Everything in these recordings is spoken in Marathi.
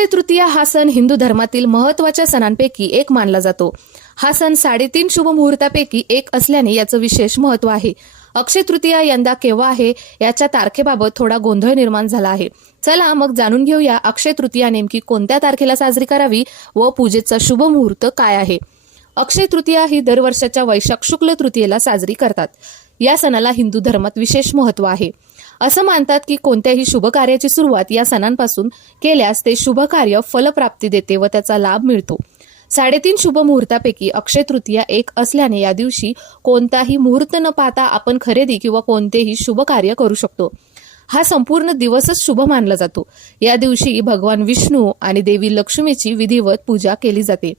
अक्षय तृतीया हा सण हिंदू धर्मातील महत्त्वाच्या सणांपैकी एक मानला जातो। हा सण 3.5 शुभ मुहूर्तापैकी एक असल्याने याचं विशेष महत्त्व आहे। अक्षय तृतीया यंदा केव्हा आहे याच्या तारखेबाबत थोडा गोंधळ निर्माण झाला आहे। चला मग जाणून घेऊया अक्षय तृतीया नेमकी कोणत्या तारखेला साजरी करावी व पूजेचा शुभ मुहूर्त काय आहे। अक्षय तृतीया ही दरवर्षाच्या वैशाख शुक्ल तृतीयेला साजरी करतात। या सणाला हिंदू धर्मात विशेष महत्त्व आहे। असं मानतात की कोणत्याही शुभ कार्याची सुरुवात या सणांपासून केल्यास ते शुभ कार्य फलप्राप्ती देते व त्याचा लाभ मिळतो। 3.5 शुभ मुहूर्तापैकी अक्षय तृतीया एक असल्याने या दिवशी कोणताही मुहूर्त न पाहता आपण खरेदी किंवा कोणतेही शुभ कार्य करू शकतो। हा संपूर्ण दिवसच शुभ मानला जातो। या दिवशी भगवान विष्णू आणि देवी लक्ष्मीची विधिवत पूजा केली जाते।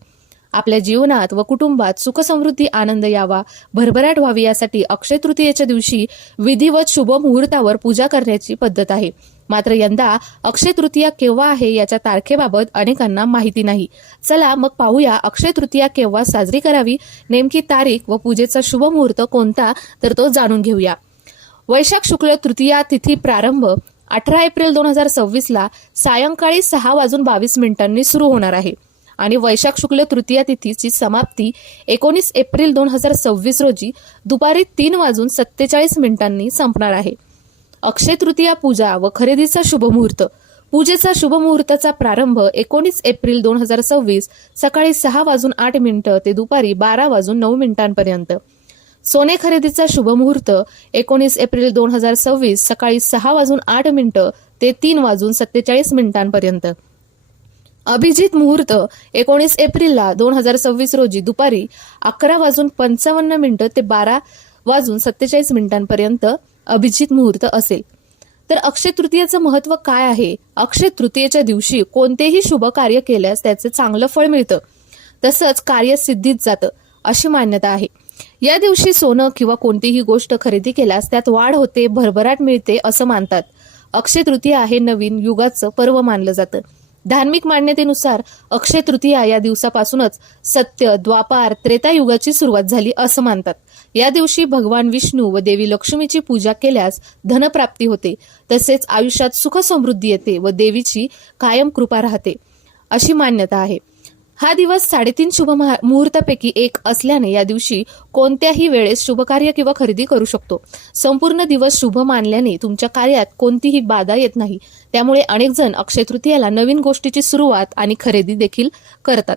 आपल्या जीवनात व कुटुंबात सुख समृद्धी आनंद यावा भरभराट व्हावी यासाठी अक्षय तृतीयेच्या दिवशी विधिवत शुभ मुहूर्तावर पूजा करण्याची पद्धत आहे। मात्र यंदा अक्षय तृतीया केव्हा आहे याच्या तारखेबाबत अनेकांना माहिती नाही। चला मग पाहूया अक्षय तृतीया केव्हा साजरी करावी, नेमकी तारीख व पूजेचा शुभ मुहूर्त कोणता तर तो जाणून घेऊया। वैशाख शुक्ल तृतीया तिथी प्रारंभ 18 एप्रिल 2026 ला सायंकाळी 6:22 सुरू होणार आहे आणि वैशाख शुक्ल तृतीया तिथीची समाप्ती 19 एप्रिल 2026 रोजी दुपारी 3:47 संपणार आहे। अक्षय तृतीया पूजा व खरेदीचा शुभ मुहूर्त। पूजेचा शुभ मुहूर्ताचा प्रारंभ 19 एप्रिल 2026 सकाळी 6:08 ते दुपारी 12:09 सोने खरेदीचा शुभ मुहूर्त 19 एप्रिल 2026 सकाळी 6:08 ते 3:47 अभिजित मुहूर्त 19 एप्रिल 2026 रोजी दुपारी 11:55 ते 12:47 अभिजित मुहूर्त असेल। तर अक्षय तृतीयेचं महत्त्व काय आहे? अक्षय तृतीयेच्या दिवशी कोणतेही शुभ कार्य केल्यास त्याचे चांगलं फळ मिळतं, तसंच कार्य सिद्धीत जातं अशी मान्यता आहे। या दिवशी सोनं किंवा कोणतीही गोष्ट खरेदी केल्यास त्यात वाढ होते, भरभराट मिळते असं मानतात। अक्षय तृतीया हे नवीन युगाचं पर्व मानलं जातं। धार्मिक मान्यतेनुसार अक्षय तृतीया या दिवसापासूनच सत्य, द्वापार, त्रेता युगाची सुरुवात झाली असं मानतात। या दिवशी भगवान विष्णू व देवी लक्ष्मीची पूजा केल्यास धनप्राप्ती होते, तसेच आयुष्यात सुख समृद्धी येते व देवीची कायम कृपा राहते अशी मान्यता आहे। हा दिवस 3.5 शुभ मुहूर्तापैकी एक असल्याने या दिवशी कोणत्याही वेळेस शुभ कार्य किंवा खरेदी करू शकतो। संपूर्ण दिवस शुभ मानल्याने तुमच्या कार्यात कोणतीही बाधा येत नाही। त्यामुळे अनेक जण अक्षय तृतीयाला नवीन गोष्टीची सुरुवात आणि खरेदी देखील करतात।